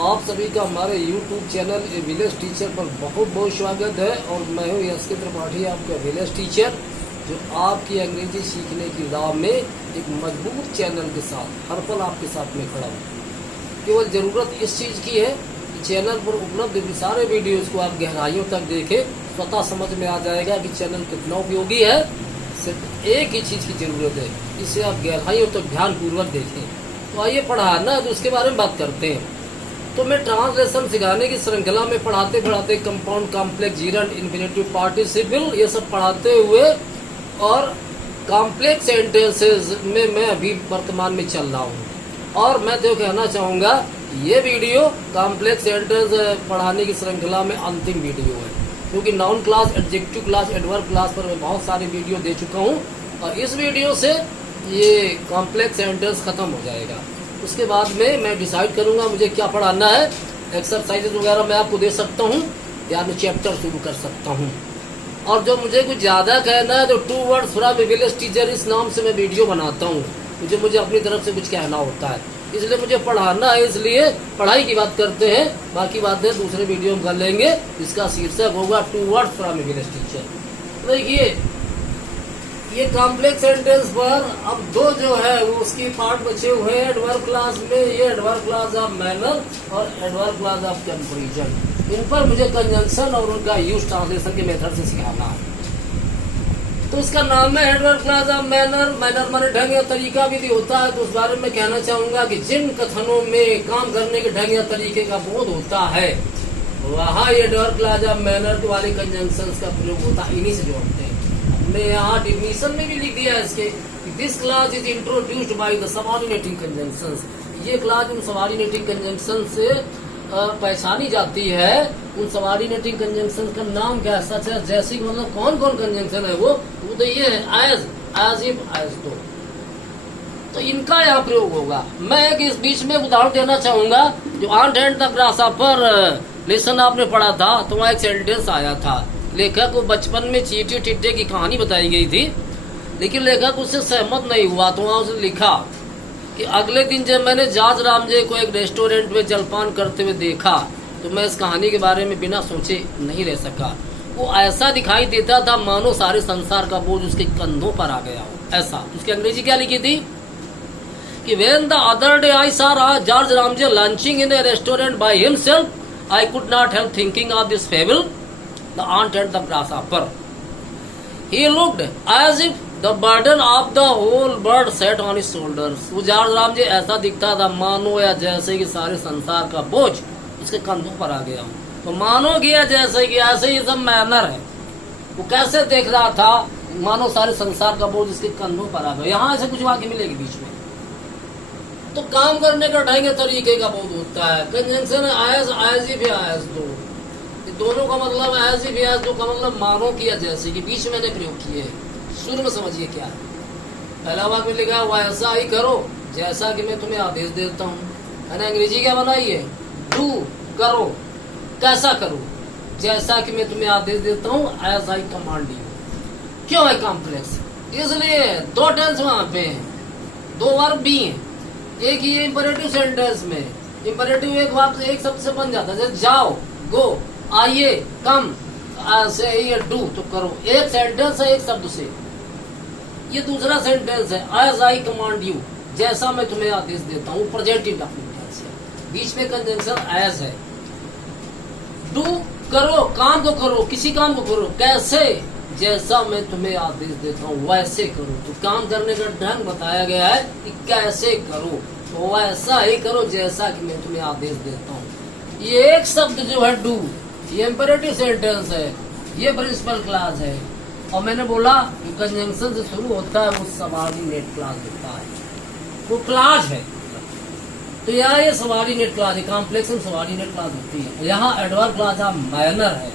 आप सभी का हमारे YouTube चैनल ए विलेज टीचर पर बहुत बहुत स्वागत है। और मैं हूँ यश त्रिपाठी, आपका विलेज टीचर, जो आपकी अंग्रेजी सीखने की राह में एक मजबूत चैनल के साथ हर पल आपके साथ में खड़ा हूँ। केवल ज़रूरत इस चीज़ की है कि चैनल पर उपलब्ध सारे वीडियोस को आप गहराइयों तक देखें, स्वतः समझ में आ जाएगा कि चैनल कितना उपयोगी है। सिर्फ एक ही चीज़ की ज़रूरत है, इसे आप गहराइयों तक ध्यानपूर्वक देखें। तो आइए पढ़ाना है तो उसके बारे में बात करते हैं। तो मैं ट्रांसलेशन सिखाने की श्रृंखला में पढ़ाते पढ़ाते compound, complex, gerund, infinitive, participle ये सब पढ़ाते हुए और कॉम्प्लेक्स सेंटेंसेस में मैं अभी वर्तमान में चल रहा हूँ। और मैं तो कहना चाहूँगा ये वीडियो कॉम्प्लेक्स सेंटेंस पढ़ाने की श्रृंखला में अंतिम वीडियो है, क्योंकि noun class, adjective class, adverb class पर मैं बहुत सारे वीडियो दे चुका हूँ और इस वीडियो से ये कॉम्प्लेक्स सेंटेंस खत्म हो जाएगा। उसके बाद में मैं डिसाइड करूंगा मुझे क्या पढ़ाना है। एक्सरसाइजेज वगैरह मैं आपको दे सकता हूँ या मैं चैप्टर शुरू कर सकता हूँ। और जो मुझे कुछ ज़्यादा कहना है तो 2 वर्ड्स फ्रॉम विलेज टीचर इस नाम से मैं वीडियो बनाता हूँ। मुझे अपनी तरफ से कुछ कहना होता है, इसलिए मुझे पढ़ाना है, इसलिए पढ़ाई की बात करते हैं। बाकी बातें दूसरे वीडियो में कर लेंगे। इसका शीर्षक होगा 2 वर्ड्स फ्रॉम विलेज टीचर। देखिए ये कॉम्प्लेक्स सेंटेंस पर अब 2 जो है वो उसकी पार्ट बचे हुए हैं एडवर्ब क्लास में। ये एडवर्ब क्लास ऑफ मैनर और एडवर्ब क्लास ऑफ कंपैरिजन, इन पर मुझे कंजंक्शन और उनका यूज ट्रांसलेशन के मेथड से सिखाना है। तो इसका नाम है adverb clause of manner. Manner माने ढंग या तरीका भी होता है, तो उस बारे में कहना चाहूंगा कि जिन कथनों में काम करने के ढंग या तरीके का बोध होता है वहाँ ये एडवर्ब क्लास ऑफ मैनर वाले कंजंक्शन का प्रयोग होता है, इन्हीं से जोड़ते हैं। मैं यहाँ डिफिनीशन में भी लिख दिया है इसके, this clause is introduced by the subordinating conjunctions. ये क्लास उन सबऑर्डिनेटिंग कंजंक्शन से पहचानी जाती है। उन सबऑर्डिनेटिंग कंजंक्शन का नाम क्या है? सच है, जैसे मतलब कौन कौन कंजंक्शन है वो तो ये है एज, एज इफ, एज दो। तो इनका यहाँ प्रयोग होगा। मैं एक इस बीच में उदाहरण देना चाहूंगा। जो ant and the grasshopper lesson आपने पढ़ा था तो वहाँ एक सेंटेंस आया था। लेखक को बचपन में चींटी टिड्डे की कहानी बताई गई थी, लेकिन लेखक उससे सहमत नहीं हुआ, तो वहाँ उसने लिखा कि अगले दिन जब मैंने जॉर्ज रामजे को एक रेस्टोरेंट में जलपान करते हुए देखा तो मैं इस कहानी के बारे में बिना सोचे नहीं रह सका। वो ऐसा दिखाई देता था मानो सारे संसार का बोझ उसके कंधों पर आ गया हो। ऐसा उसकी अंग्रेजी क्या लिखी थी कि when the other day I saw George Ramsay lunching in a restaurant by himself, I could not help thinking of this fable, the ant and the grasshopper. He looked as if the burden of the whole world sat on his shoulders. वो George Ramsay ऐसा दिखता था मानो या जैसे कि सारे संसार का बोझ उसके कंधों पर आ गया हो। तो मानो किया जैसे कि ऐसे ही सब मैनर है। वो कैसे देख रहा था मानो सारे संसार का बोझ उसके कंधों पर आ गया। यहाँ ऐसे कुछ वाक्य मिलेगी बीच में। तो काम करने का ढंग तरीके का बोध होता है। कंजंक्शन एज, एज इफ या एज दो, दोनों का मतलब एज इफ या एज दो का मतलब मानो किया जैसे कि बीच मैंने प्रयोग किए। शुरू में समझिए क्या है। पहला वाक्य में लिखा वैसा ही करो जैसा कि मैं तुम्हें आदेश देता हूँ। मैंने अंग्रेजी क्या बनाई है? डू, करो। कैसा करो? जैसा कि मैं तुम्हें आदेश देता हूँ, एज आई कमांड यू। क्यों है कॉम्प्लेक्स? इसलिए 2 टेंस वहां पे हैं, 2 वर्ब भी हैं। एक ही इंपरेटिव सेंटेंस में इंपरेटिव एक वाक्य एक शब्द से बन जाता है, जैसे जाओ, गो, आइए, कम, ऐसे ये डू तो करो। एक सेंटेंस है एक शब्द से। ये दूसरा सेंटेंस है एज आई कमांड यू, जैसा मैं तुम्हें आदेश देता हूँ, प्रेजेंट इंडेफिनिट है। बीच में कंजंक्शन एज है। डू करो, काम को करो, किसी काम को करो। कैसे? जैसा मैं तुम्हें आदेश देता हूँ वैसे करो। तो काम करने का ढंग बताया गया है कि कैसे करो, तो वैसा ही करो जैसा कि मैं तुम्हें आदेश देता हूँ। ये एक शब्द जो है डू, ये इंपरेटिव सेंटेंस है, ये प्रिंसिपल क्लास है। और मैंने बोला कि कंजंक्शन से शुरू होता है वो सबऑर्डिनेट क्लास होता है, वो क्लास है। तो यहाँ ये सबऑर्डिनेट क्लास है, कॉम्प्लेक्स सबऑर्डिनेट क्लास होती है। यहाँ एडवर्ब क्लास ऑफ मैनर है।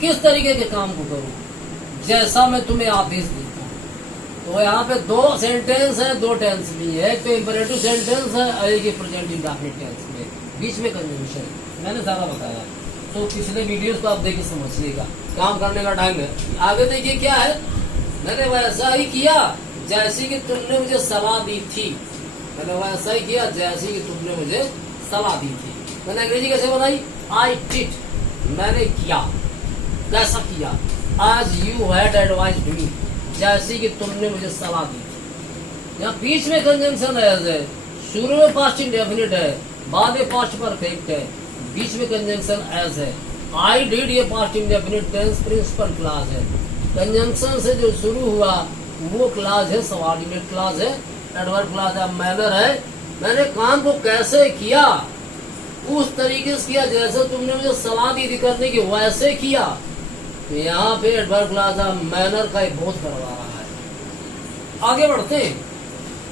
किस तरीके के काम को करो? जैसा मैं तुम्हें आदेश देता हूँ। तो यहाँ पे 2 सेंटेंस है, 2 टेंस भी है। एक तो इंपरेटिव सेंटेंस है और एक प्रेजेंट इंडेफिनिट टेंस में बीच में कंजंक्शन। मैंने सारा बताया, तो पिछले वीडियोस को आप देखिए समझिएगा। काम करने का ढंग है। आगे देखिए क्या है, मैंने वैसा ही किया जैसे कि तुमने मुझे सलाह दी थी। मैंने वैसा ही किया जैसे कि तुमने मुझे सलाह दी थी। मैंने अंग्रेजी कैसे बनाई? आई डिड, मैंने किया। कैसा किया? आज यू हैड एडवाइस्ड मी, जैसे कि तुमने मुझे सलाह दी थी। यहाँ बीच में कंजंक्शन एज है, शुरू में पास्ट इंडेफिनिट है, बाद में पास्ट परफेक्ट है, बीच में कंजंक्शन एज है। आई डिड ये past indefinite tense principal clause है। कंजंक्शन से जो शुरू हुआ वो क्लास है, सबऑर्डिनेट क्लास है, एडवर्ब क्लास है, मैनर है। मैंने काम को कैसे किया? उस तरीके से किया जैसे तुमने मुझे सलाह दी थी करने की, वैसे किया। तो यहाँ पे एडवर्ब क्लास है, मैनर का एक बहुत करवा रहा है। आगे बढ़ते हैं।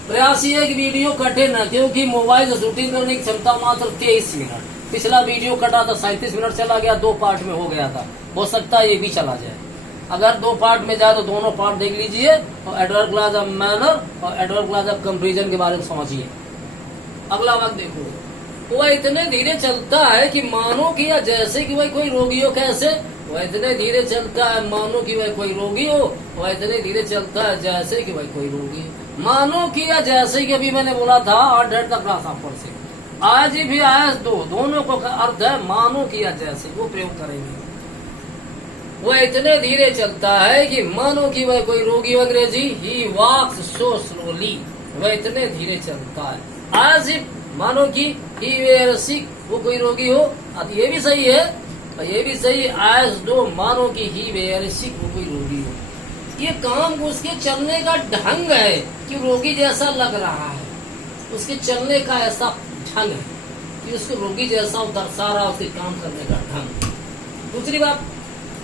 प्रयास ये है कि वीडियो कटे न, क्योंकि मोबाइल से शूटिंग करने की क्षमता मात्र 23 मिनट। पिछला वीडियो कटा था 37 मिनट चला गया, 2 पार्ट में हो गया था। हो सकता है ये भी चला जाए। अगर 2 पार्ट में जाए तो दोनों पार्ट देख लीजिए और एडवर्ब क्लास ऑफ मैनर और एडवर्ब क्लास ऑफ कंपैरिजन के बारे में समझिए। अगला वाक्य देखो, वह इतने धीरे चलता है कि मानो कि या जैसे कि वह कोई रोगी हो। कैसे? वह इतने धीरे चलता है मानो कि वह कोई रोगी हो, वह इतने धीरे चलता है जैसे कि वह कोई रोगी हो। मानो कि या जैसे कि अभी मैंने बोला था और डेट तक क्लास आप पढ़ से आज भी आया दोनों को अर्थ है मानो कि या जैसे, वो प्रयोग करेंगे। वह इतने धीरे चलता है कि मानो कि वह कोई रोगी हो। अंग्रेजी ही वॉक्स सो स्लोली, वह इतने धीरे चलता है। आज मानो कि ही वेयर सिक, वो कोई रोगी हो। अब ये भी सही है, ये भी सही। एज दो मानो कि ही वेयर सिक, वो कोई रोगी हो। ये काम उसके चलने का ढंग है कि रोगी जैसा लग रहा है, उसके चलने का ऐसा ढंग है कि उसको रोगी जैसा दर्शा रहा, उसके काम करने का ढंग। दूसरी बात,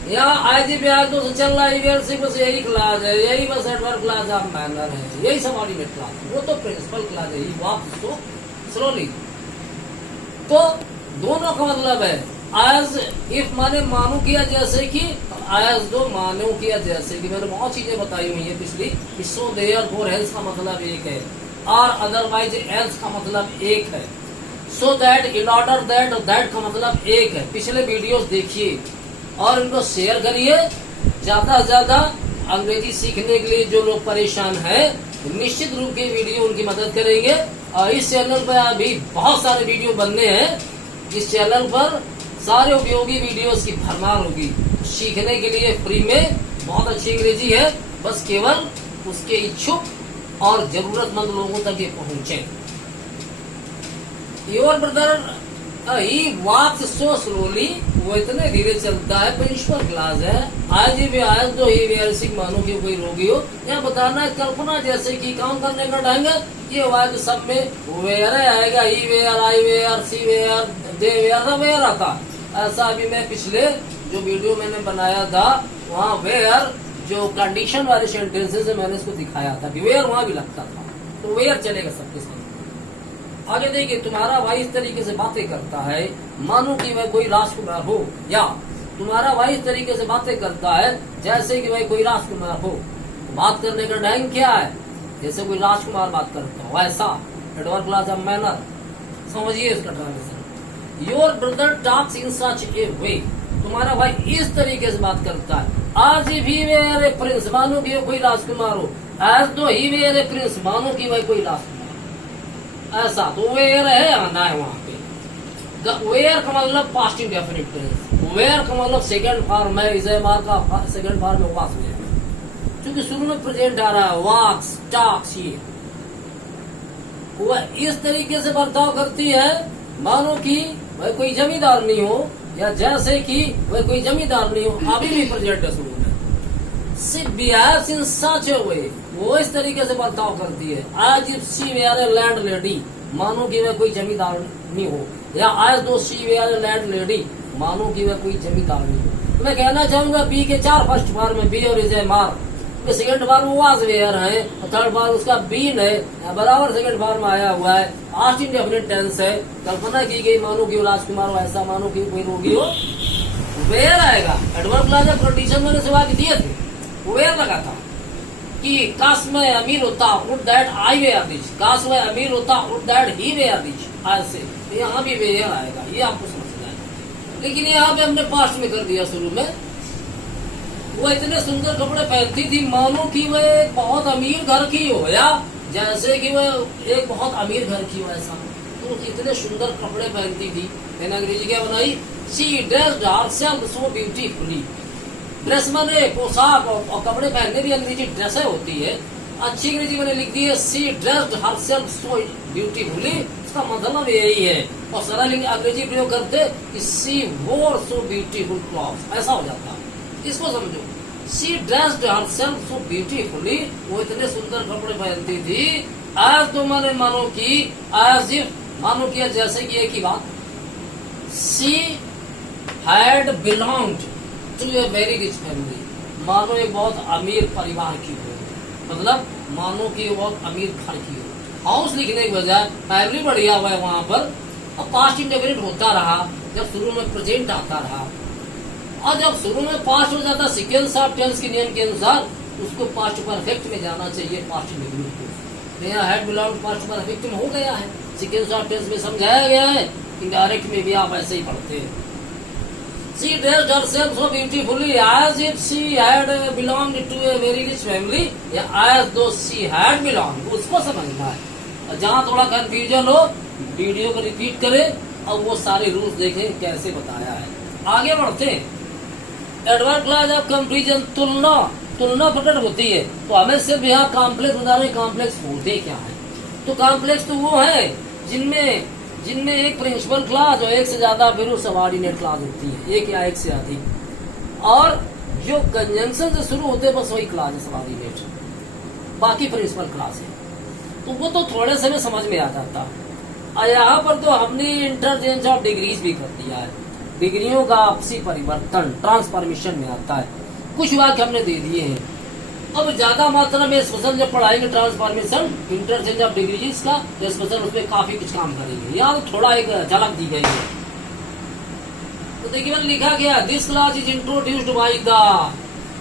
यहाँ आज भी आज तो चल रहा है, बस यही क्लास है, यही बस एडवर्ब क्लास ऑफ मैनर है, यही सबऑर्डिनेट क्लास, वो तो प्रिंसिपल क्लास है। ही वॉक्स सो स्लोली, तो दोनों का मतलब है एज इफ माने मानो किया जैसे कि, एज दो मानो किया जैसे कि। मैंने बहुत चीजें बताई हुई है पिछली। सो देयर फोर हेल्स का मतलब एक है और अदरवाइज एल्स का मतलब एक है। So that, in order that, that का मतलब एक है। पिछले वीडियोस देखिए और इनको शेयर करिए। ज्यादा से ज्यादा अंग्रेजी सीखने के लिए जो लोग परेशान हैं, निश्चित रूप के वीडियो उनकी मदद करेंगे। और इस चैनल पर अभी बहुत सारे वीडियो बनने हैं। इस चैनल पर सारे उपयोगी वीडियोस की भरमार होगी। सीखने के लिए फ्री में बहुत अच्छी अंग्रेजी है, बस केवल उसके इच्छुक और जरूरतमंद लोगों तक ये पहुंचे। Your brother he walks so slowly, वो इतने धीरे चलता है, प्रिंसिपल क्लास है। आज भी आज तो ही वेयर सिक, मानो कि कोई रोगी हो। यहाँ बताना है कल्पना जैसे कि काम करने का ढंग है। ये वाक्य सब में वेयर आएगा, he were, I were, she were, they were, were आता। ऐसा अभी मैं पिछले जो वीडियो मैंने बनाया था वहाँ वेयर जो कंडीशन वाले सेंटेंसेस है मैंने इसको दिखाया था कि वेयर वहाँ भी लगता था, तो वेयर चलेगा सबके साथ। आगे देखिए, तुम्हारा भाई इस तरीके से बातें करता है मानो कि वह कोई राजकुमार हो, या तुम्हारा भाई इस तरीके से बातें करता है जैसे कि वह कोई राजकुमार हो। बात करने का ढंग क्या है? जैसे कोई राजकुमार बात करता हो वैसा, एडवर्ब क्लास ऑफ मैनर। समझिए इसका translation. Your brother talks in such a way, तुम्हारा भाई इस तरीके से बात करता है। आज भी वेयर ए प्रिंस, मानो कि कोई राजकुमार हो। एज दो ही वेयर ए प्रिंस, मानो कि वह कोई राजकुमार। ऐसा तो वेयर है, आना है वहाँ पे। वेयर का मतलब पास्ट इंडेफिनिट टेंस, वेयर का मतलब सेकंड फॉर्म है। इसे मार का सेकंड फॉर्म में वॉक्स है, क्योंकि शुरू में प्रेजेंट आ रहा है, वॉक्स टॉक्स। ये वह इस तरीके से बर्ताव करती है मानो कि वह कोई जमींदार नहीं हो, या जैसे कि वह कोई जमींदार नहीं हो। अभी भी प्रेजेंट है शुरू में। सी बिहेव्स इन सच ए वे, वो इस तरीके से बर्ताव करती है। आज if she were a landlady, मानो कि वह कोई जमींदार नहीं हो, या आज दो सी वेयर ए लैंड लेडी, मानो कि वह कोई जमींदार नहीं हो। तो मैं कहना चाहूंगा बी के 4 फर्स्ट बार में बी और इज ए मार, सेकंड बार वो वाज वेयर है और थर्ड बार उसका बीन है, बराबर सेकंड बार में आया हुआ है। पास्ट इंडेफिनिट टेंस है। कल्पना की गई मानो कि राजकुमार हो, ऐसा मानो कि कोई रोगी हो, वेयर आएगा। एडवर्ब क्लास ऑफ कंडीशन मैंने सवाल दिए थे, वेयर लगा था कि काश मैं अमीर होता would that I were rich, काश मैं अमीर होता would that he were rich. ऐसे तो यहाँ भी वेयर आएगा, ये आपको समझना है। लेकिन यहाँ पे हमने पास्ट में कर दिया शुरू में। वो इतने सुंदर कपड़े पहनती थी मानो कि वह एक बहुत अमीर घर की हो, या जैसे कि वह एक बहुत अमीर घर की हो, ऐसा। तो तो इतने सुंदर कपड़े पहनती थी। मैंने अंग्रेजी क्या बनाई, she dressed herself so beautifully. Dress माने पोशाक और कपड़े पहनने भी अंग्रेजी ड्रेस होती है। अच्छी अंग्रेजी मैंने लिख दी है, she dressed herself so beautifully. इसका मतलब यही है। और सरल अंग्रेजी प्रयोग करते, शी वोर सो ब्यूटीफुल क्लॉथ्स, ऐसा हो जाता। इसको समझो, she dressed herself so beautifully, वो इतने सुंदर कपड़े पहनती थी। आज तो मैंने मानो कि एज इफ, मानो कि जैसे कि एक ही बात, she had belonged to a very rich family, मानो एक बहुत अमीर परिवार की हो, मतलब मानो कि बहुत अमीर घर की हो। हाउस लिखने की बजाय फैमिली बढ़िया हुआ है वहां पर। अब पास्ट इंडेफिनिट होता रहा, जब शुरू में प्रेजेंट आता रहा, और जब शुरू में पास्ट हो जाता सीक्वेंस ऑफ टेंस के नियम के अनुसार, उसको पास्ट परफेक्ट में जाना चाहिए, पास्ट इंडेफिनिट को। यहाँ हैड बिलोंग पास्ट परफेक्ट में हो गया है, सीक्वेंस ऑफ टेंस में समझाया गया है, इनडायरेक्ट में भी आप ऐसे ही पढ़ते हैं। She dressed herself so beautifully as if she had belonged to a very rich family, या as though she had belonged, उसको समझना है। जहाँ थोड़ा कंफ्यूजन हो, वीडियो को रिपीट करें और वो सारे रूल्स देखें कैसे बताया है। आगे बढ़ते हैं। एडवर्ब क्लॉज ऑफ कंपैरिजन, तुलना, तुलना प्रकट होती है। तो हमें सिर्फ यहाँ कॉम्प्लेक्स बता रहे, कॉम्प्लेक्स होते क्या है। तो कॉम्प्लेक्स तो वो है जिनमें एक प्रिंसिपल क्लास और एक से ज्यादा फिर सबऑर्डिनेट क्लास होती है, एक या एक से अधिक, और जो कंजंक्शन से शुरू होते हैं बस वही क्लास है सबऑर्डिनेट, बाकी प्रिंसिपल क्लास है। तो वो तो थोड़े से में समझ में आ जाता। और यहाँ पर तो हमने इंटरचेंज ऑफ डिग्रीज भी कर दिया है, डिग्रियों का आपसी परिवर्तन ट्रांसफॉर्मेशन में आता है। कुछ वाक्य हमने दे दिए हैं। अब ज्यादा मात्रा में स्पेशल जब पढ़ाएंगे ट्रांसफॉर्मेशन इंटरचेंज ऑफ डिग्रीज का, तो स्पेशल उसमें काफी कुछ काम करेंगे। यहाँ तो थोड़ा एक झलक दी गई है। तो देखिए मैंने लिखा गया, this clause is introduced by the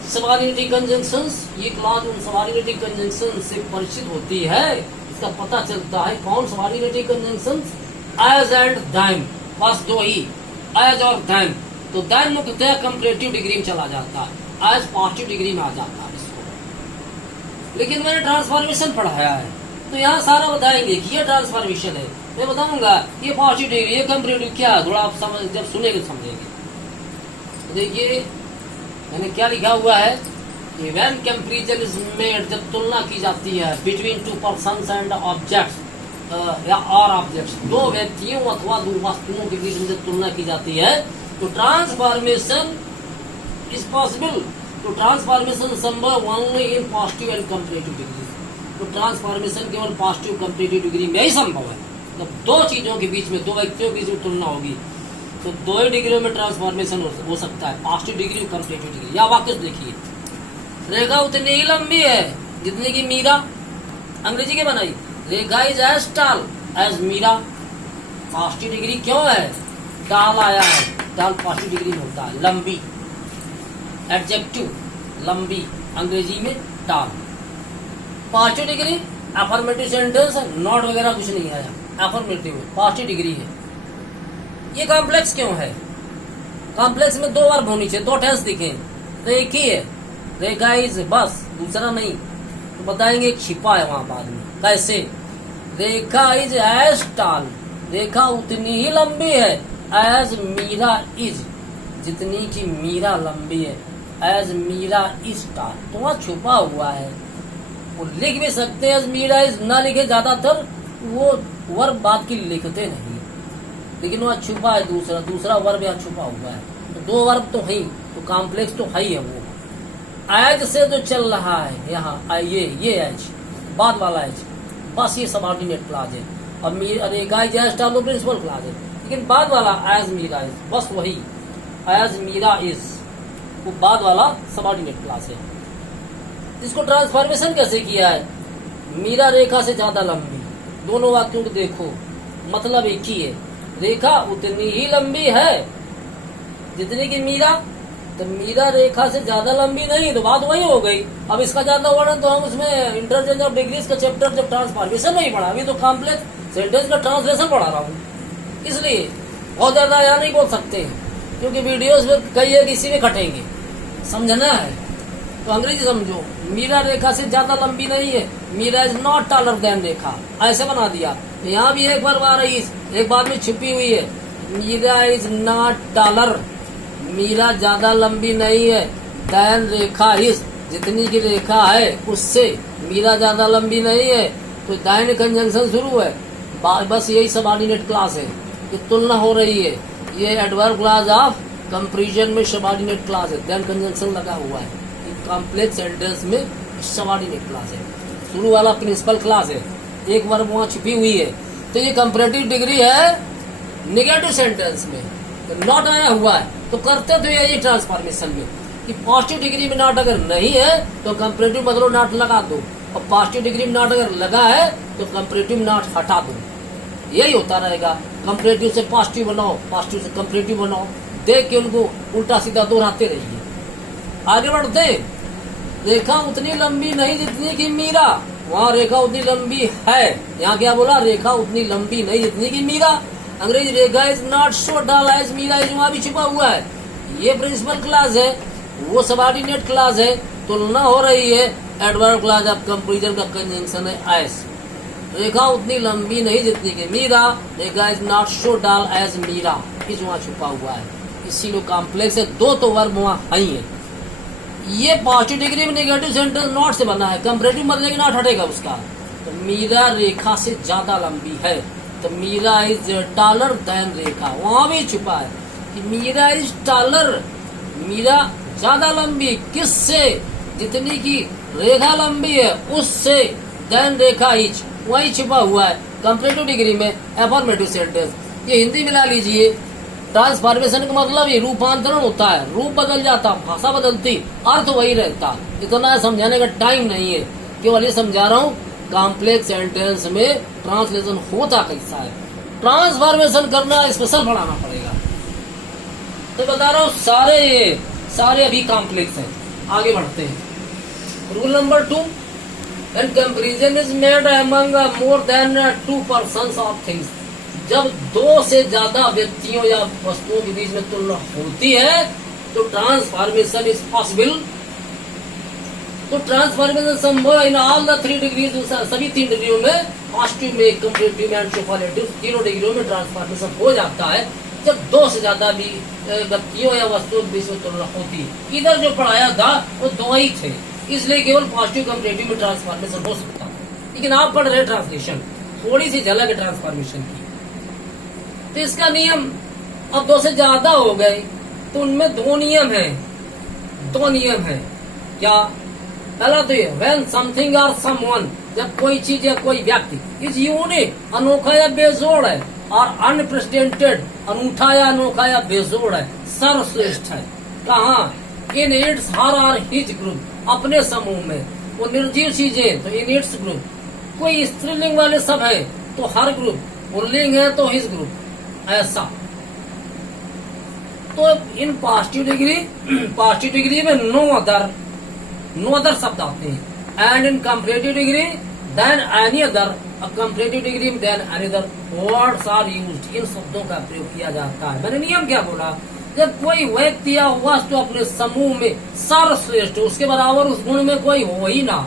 subordinative conjunctions. ये क्लास उन सबऑर्डिनेटिव कंजंक्शन से परिचित होती है। इसका पता चलता है कौन सबऑर्डिनेटिव कंजंक्शंस, एज एंड दैम, बस दो ही, एज और दैम। तो दैम मुख्यतः कंपैरेटिव डिग्री में चला जाता है, एज पॉजिटिव डिग्री में आ जाता है। लेकिन मैंने ट्रांसफॉर्मेशन पढ़ाया है, तो यहाँ सारा बताएंगे कि ये ट्रांसफॉर्मेशन है। मैं बताऊंगा ये पॉजिटिव डिग्री, ये कंपैरेटिव क्या है, थोड़ा आप समझ, जब सुनेंगे समझेंगे। तो देखिए मैंने क्या लिखा हुआ है, व्हेन कंपैरिजन इज मेड, जब तुलना की जाती है between two persons and objects या और ऑब्जेक्ट्स, दो व्यक्तियों अथवा दो वस्तुओं के बीच में जब तुलना की जाती है, तो ट्रांसफॉर्मेशन इज पॉसिबल। तो ट्रांसफॉर्मेशन संभव only in positive and comparative degree. तो ट्रांसफॉर्मेशन केवल पॉजिटिव कंपैरेटिव डिग्री में ही संभव है। जब दो चीजों के बीच में, दो व्यक्तियों के बीच में तुलना होगी, तो दो ही डिग्रियों में ट्रांसफॉर्मेशन हो सकता है, पॉजिटिव डिग्री और कंपैरेटिव डिग्री। या वाक्य देखिए, रेखा उतनी ही लंबी है जितनी की मीरा, अंग्रेजी के बनाई, Rekha is as tall as Meera. Positive degree क्यों है, टाल आया है, टाल पॉजिटिव डिग्री में होता है, लंबी, एडजेक्टिव लंबी, अंग्रेजी में टाल। Positive degree affirmative sentence, not वगैरह कुछ नहीं आया, अफर्मेटिव पॉजिटिव डिग्री है। ये कॉम्प्लेक्स क्यों है, कॉम्प्लेक्स में दो वर्ब होनी चाहिए, दो टेंस दिखे, तो एक ही है, रेखा इज, बस दूसरा नहीं। तो बताएंगे एक छिपा है वहां बाद में, कैसे, रेखा इज एज टॉल, रेखा उतनी ही लंबी है, एज मीरा इज, जितनी की मीरा लंबी है, एज मीरा इज टॉल। तो वहां छुपा हुआ है, वो लिख भी सकते हैं एज मीरा इज, ना लिखे, ज्यादातर वो वर्ब बात की लिखते नहीं, लेकिन वहाँ छुपा है दूसरा वर्ब यहाँ छुपा हुआ है। तो दो वर्ब तो है, तो कॉम्प्लेक्स तो है ही है। वो एज से जो चल रहा है यहाँ, ये एज, बाद वाला एज, बस ये सबऑर्डिनेट क्लास है। अब Rekha is as tall principal clause है, लेकिन बाद वाला एज मीरा इज, बस वही एज मीरा इज, वो बाद वाला सबऑर्डिनेट क्लास है। इसको ट्रांसफॉर्मेशन कैसे किया है, मीरा रेखा से ज्यादा लंबी, दोनों वाक्यों को देखो, मतलब एक ही है, रेखा उतनी ही लंबी है जितनी की मीरा। तो मीरा रेखा से ज्यादा लंबी नहीं, तो बात वही हो गई। अब इसका ज्यादा वर्णन तो हम उसमें इंटरचेंज ऑफ डिग्रीज का चैप्टर जब ट्रांसफॉर्मेशन नहीं पढ़ा, अभी तो कॉम्प्लेक्स सेंटेंस का ट्रांसलेशन पढ़ा रहा हूँ, इसलिए बहुत ज्यादा यहाँ नहीं बोल सकते, क्योंकि वीडियोस में कई एक इसी में कटेंगे, समझना है। तो अंग्रेजी समझो, मीरा रेखा से ज्यादा लंबी नहीं है, Meera is not taller than Rekha, ऐसे बना दिया। तो यहाँ भी एक वर्ब आ रही है, एक बाद में छुपी हुई है, Meera is not taller, Meera ज्यादा लंबी नहीं है, देन रेखा इज, जितनी की रेखा है उससे मीरा ज्यादा लंबी नहीं है। तो देन कंजंक्शन शुरू है, बस यही सबऑर्डिनेट क्लास है, ये तुलना हो रही है, ये एडवर्ब क्लास ऑफ कंपैरिजन में सबऑर्डिनेट क्लास है, देन कंजंक्शन लगा हुआ है। कॉम्प्लेक्स सेंटेंस में सबऑर्डिनेट क्लास है, शुरू वाला प्रिंसिपल क्लास है, एक वर्ब वहां छुपी हुई है। तो ये कंपैरेटिव डिग्री है नेगेटिव सेंटेंस में, तो नॉट आया हुआ है, तो करते तो यही ट्रांसफॉर्मेशन में कि पॉजिटिव डिग्री में नॉट अगर नहीं है तो कंपैरेटिव मतलब नॉट लगा दो, और पॉजिटिव डिग्री में नॉट अगर लगा है तो कंपैरेटिव नॉट हटा दो, यही होता रहेगा। कंपैरेटिव से पॉजिटिव बनाओ, पॉजिटिव से कंपैरेटिव बनाओ, देख के उनको उल्टा सीधा दोहराते रहिए। आगे बढ़ते, रेखा उतनी लंबी नहीं जितनी की मीरा, वहाँ रेखा उतनी लंबी है, यहाँ क्या बोला, रेखा उतनी लंबी नहीं जितनी की मीरा। अंग्रेजी, Rekha is not so tall as Meera is, वहाँ भी छुपा हुआ है, ये प्रिंसिपल क्लास है, वो सबऑर्डिनेट क्लास है, तुलना हो रही है, एडवर्ब क्लास ऑफ कंपैरिजन का कंजंक्शन है एज। रेखा उतनी लंबी नहीं जितनी की Meera, Rekha is not so tall as Meera is, वहाँ छुपा हुआ है, इसीलिए कॉम्प्लेक्स है, दो तो वर्ब वहाँ है ही है। ये पॉजिटिव डिग्री में नेगेटिव सेंटेंस नॉट से बना है, कंपैरेटिव मतलब कि नॉट हटेगा उसका। तो मीरा रेखा से ज्यादा लंबी है, तो मीरा इज टॉलर देन रेखा, वहां भी छुपा है कि मीरा इज टॉलर, मीरा ज्यादा लंबी किससे, जितनी की रेखा लंबी है उससे, देन रेखा इज, वही छुपा हुआ है कंपैरेटिव डिग्री में अफर्मेटिव सेंटेंस। ये हिंदी मिला लीजिए, ट्रांसफॉर्मेशन का मतलब ये रूपांतरण होता है, रूप बदल जाता, भाषा बदलती, अर्थ वही रहता। इतना समझाने का टाइम नहीं है, केवल ये समझा रहा हूँ कॉम्प्लेक्स सेंटेंस में ट्रांसलेशन होता कैसा है, ट्रांसफॉर्मेशन करना स्पेशल पढ़ाना पड़ेगा। तो बता रहा हूँ सारे अभी कॉम्प्लेक्स हैं। आगे बढ़ते हैं, rule number 2, and comparison is made among more than 2 persons of things. जब 2 से ज्यादा व्यक्तियों या वस्तुओं के बीच में तुलना होती है तो ट्रांसफॉर्मेशन इज पॉसिबल। तो ट्रांसफॉर्मेशन संभव इन ऑल द 3 डिग्रीज, सभी 3 डिग्रियों में, पॉजिटिव में, कंपैरेटिव एंड सुपरलेटिव, तीनों डिग्रियों में ट्रांसफॉर्मेशन हो जाता है जब 2 से ज्यादा भी व्यक्तियों या वस्तुओं के बीच में तुलना होती है। इधर जो पढ़ाया था वो 2 ही थे, इसलिए केवल पॉजिटिव कंपैरेटिव में ट्रांसफॉर्मेशन हो सकता है। लेकिन आप पढ़ रहे ट्रांसलेशन, थोड़ी सी झलक है ट्रांसफॉर्मेशन की। तो इसका नियम, अब 2 से ज्यादा हो गए तो उनमें 2 नियम है, 2 नियम है। क्या? पहला तो ये, व्हेन समथिंग और समवन, जब कोई चीज या कोई व्यक्ति इज यूनिक, अनोखा या बेजोड़ है, और अनप्रेसिडेंटेड, अनूठा या अनोखा या बेजोड़ है, सर्वश्रेष्ठ है। कहाँ? इन इट्स हर और हिज ग्रुप, अपने समूह में। वो निर्जीव चीजें तो इन इट्स ग्रुप, कोई स्त्रीलिंग वाले सब है तो हर ग्रुप, पुल्लिंग है तो हिज ग्रुप, ऐसा। तो इन पॉजिटिव डिग्री में नो अदर शब्द आते हैं, and in comparative degree than any other, comparative degree में than any other words are used, इन शब्दों का प्रयोग किया जाता है। मैंने नियम क्या बोला? जब कोई व्यक्ति या वस्तु अपने समूह में सर्वश्रेष्ठ, उसके बराबर उस गुण में कोई हो ही ना,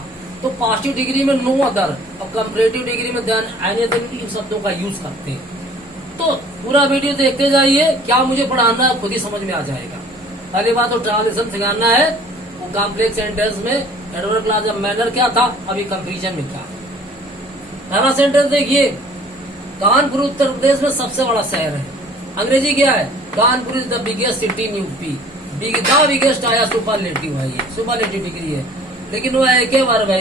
तो पॉजिटिव डिग्री में नो अदर और कंपैरेटिव डिग्री में देन एनी अदर, इन शब्दों का यूज करते हैं। तो पूरा वीडियो देखते जाइए, क्या मुझे पढ़ाना है खुद ही समझ में आ जाएगा। पहली बात तो ट्रांसलेशन सिखाना है, वो कॉम्प्लेक्स सेंटेंस में एडवर्ब क्लास ऑफ मैनर क्या था, अभी कंपैरिजन में क्या। पहला सेंटेंस देखिए, कानपुर उत्तर प्रदेश में सबसे बड़ा शहर है। अंग्रेजी क्या है? Kanpur is the biggest city in UP. The biggest आया सुपरलेटिव है, ये सुपरलेटिव डिग्री है, लेकिन वो एक वर्ब है,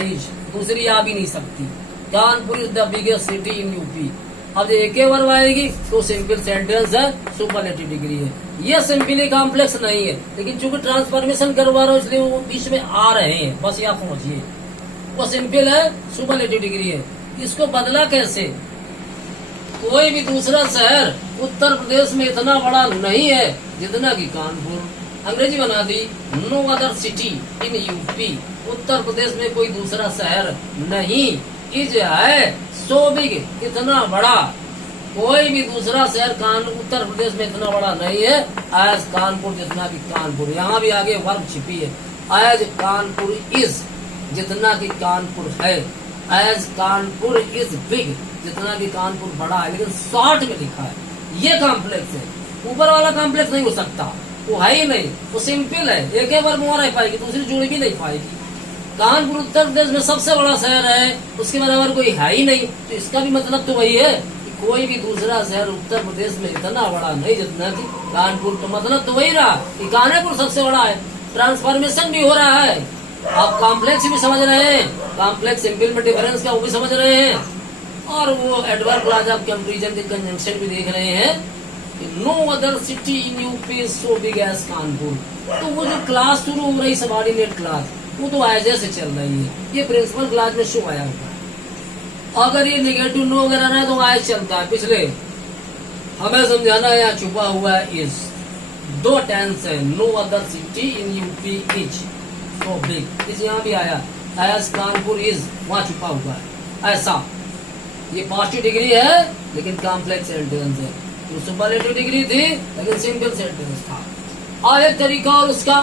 दूसरी आ भी नहीं सकती। Kanpur is the biggest city in UP, अब एक वर्ब आएगी तो सिंपल सेंटेंस है, सुपरलेटिव डिग्री है। ये सिंपली कॉम्प्लेक्स नहीं है, लेकिन चूंकि ट्रांसफॉर्मेशन करवा रहा हूँ इसलिए वो बीच में आ रहे हैं, बस यहाँ समझिए। वो सिंपल है, सुपरलेटिव डिग्री है। इसको बदला कैसे? कोई भी दूसरा शहर उत्तर प्रदेश में इतना बड़ा नहीं है जितना कि कानपुर। अंग्रेजी बना दी, no other city in UP, Uttar Pradesh में कोई दूसरा शहर नहीं, इज है सो बिग, इतना बड़ा, कोई भी दूसरा शहर उत्तर प्रदेश में इतना बड़ा नहीं है एज कानपुर, जितना कि कानपुर। यहाँ भी आगे वर्ब छिपी है, एज कानपुर इज, जितना कि कानपुर है। एज कानपुर इज बिग, जितना कि कानपुर बड़ा है, लेकिन शॉर्ट में लिखा है। ये कॉम्प्लेक्स है, ऊपर वाला कॉम्प्लेक्स नहीं हो सकता, वो है ही नहीं, वो सिंपल है। एक ही बार मुँह रह पाएगी, दूसरी जुड़ भी नहीं पाएगी। कानपुर उत्तर प्रदेश में सबसे बड़ा शहर है, उसके बराबर कोई है ही नहीं, तो इसका भी मतलब तो वही है कि कोई भी दूसरा शहर उत्तर प्रदेश में इतना बड़ा नहीं जितना कि कानपुर। तो मतलब तो वही रहा कि कानपुर सबसे बड़ा है। ट्रांसफॉर्मेशन भी हो रहा है, आप कॉम्प्लेक्स भी समझ रहे हैं, कॉम्प्लेक्स सिंपल में डिफरेंस का वो भी समझ रहे हैं, और वो एडवर्ब क्लॉज ऑफ कंपैरिजन के कंजंक्शन भी देख रहे हैं कि no other city in UP is so big as Kanpur. तो वो जो क्लास शुरू हो रही सबॉर्डिनेट क्लास, वो तो एज से चल रही है, ये प्रिंसिपल क्लास में शो आया हुआ है। अगर ये नेगेटिव नो वगैरह ना है तो एज चलता है। पिछले हमें समझाना है, यहाँ छुपा हुआ है इज, दो टेंस है, no other city in UP is so big, इस यहाँ भी आया एज कानपुर इज, वहां छुपा हुआ है ऐसा। ये पॉजिटिव डिग्री है लेकिन कॉम्प्लेक्स सेंटेंस है, तो सुपरलेटिव डिग्री थी लेकिन सिंपल सेंटेंस था। और एक तरीका और उसका,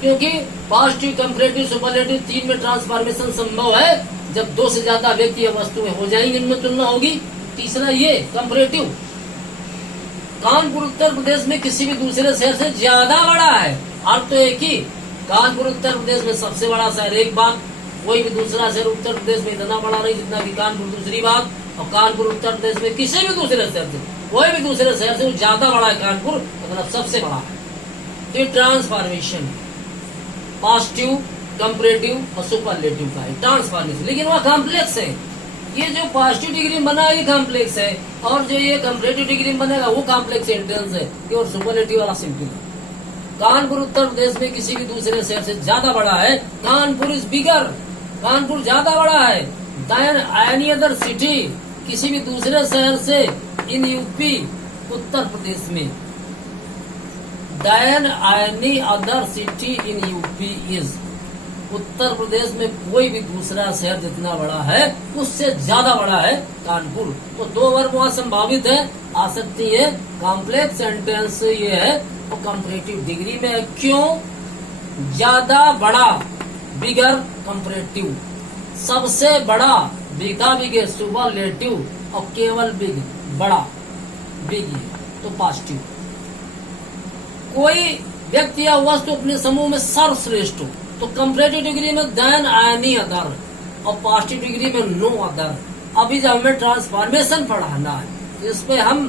क्योंकि पॉजिटिव, कंपैरेटिव, सुपरलेटिव तीन में ट्रांसफॉर्मेशन संभव है जब दो से ज्यादा व्यक्ति या वस्तुएं हो जाएंगी, इनमें तुलना होगी। तीसरा ये कंपैरेटिव, कानपुर उत्तर प्रदेश में किसी भी दूसरे शहर से ज्यादा बड़ा है। अर्थ तो एक ही, कानपुर उत्तर प्रदेश में सबसे बड़ा शहर एक बात, कोई भी दूसरा शहर उत्तर प्रदेश में इतना बड़ा नहीं जितना कि कानपुर दूसरी बात, और कानपुर उत्तर प्रदेश में किसी भी दूसरे शहर से, कोई भी दूसरे शहर से वो ज्यादा बड़ा है कानपुर, मतलब सबसे बड़ा है। तो ट्रांसफॉर्मेशन पॉजिटिव, कंपैरेटिव और सुपरलेटिव का है ट्रांसफॉर्मेशन, लेकिन वह कॉम्प्लेक्स है। ये जो पॉजिटिव डिग्री बना है ये कॉम्प्लेक्स है, और जो ये कंपैरेटिव डिग्री बनेगा वो कॉम्प्लेक्स सेंटेंस है, और सुपरलेटिव वाला सिंपल है। कानपुर उत्तर प्रदेश में किसी भी दूसरे शहर से ज्यादा बड़ा है, कानपुर इज बिगर, कानपुर ज्यादा बड़ा है, देन एनी अदर सिटी, किसी भी दूसरे शहर से, इन यूपी उत्तर प्रदेश में, than any other city in UP is, Uttar Pradesh में कोई भी दूसरा शहर जितना बड़ा है उससे ज्यादा बड़ा है कानपुर। तो दो वर्ब वहां संभावित है, आ सकती है। कॉम्प्लेक्स सेंटेंस ये है और कंपैरेटिव डिग्री में है। क्यों? ज्यादा बड़ा, बिगर कंपैरेटिव, सबसे बड़ा, बिगा बिगे सुपरलेटिव, और केवल बिग बड़ा, बिग तो पॉजिटिव। कोई व्यक्ति या वस्तु अपने समूह में सर्वश्रेष्ठ हो तो कंपैरेटिव डिग्री में देन एनी अदर, और पॉजिटिव डिग्री में नो अदर। अभी जब हमें ट्रांसफॉर्मेशन पढ़ाना है इस पे हम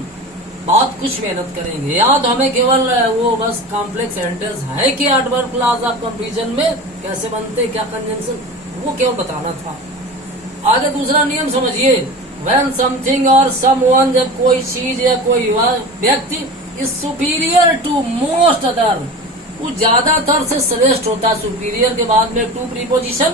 बहुत कुछ मेहनत करेंगे। याद हमें केवल वो बस कॉम्प्लेक्स सेंटेंस है कि एडवर्ब क्लॉज ऑफ कंपैरिजन में कैसे बनते, क्या कंजंक्शन, वो केवल बताना था। आगे दूसरा नियम समझिए, व्हेन समथिंग और समवन, जब कोई चीज या कोई व्यक्ति is superior to most other, वो ज्यादातर से श्रेष्ठ होता है। सुपीरियर के बाद में टू प्रीपोजिशन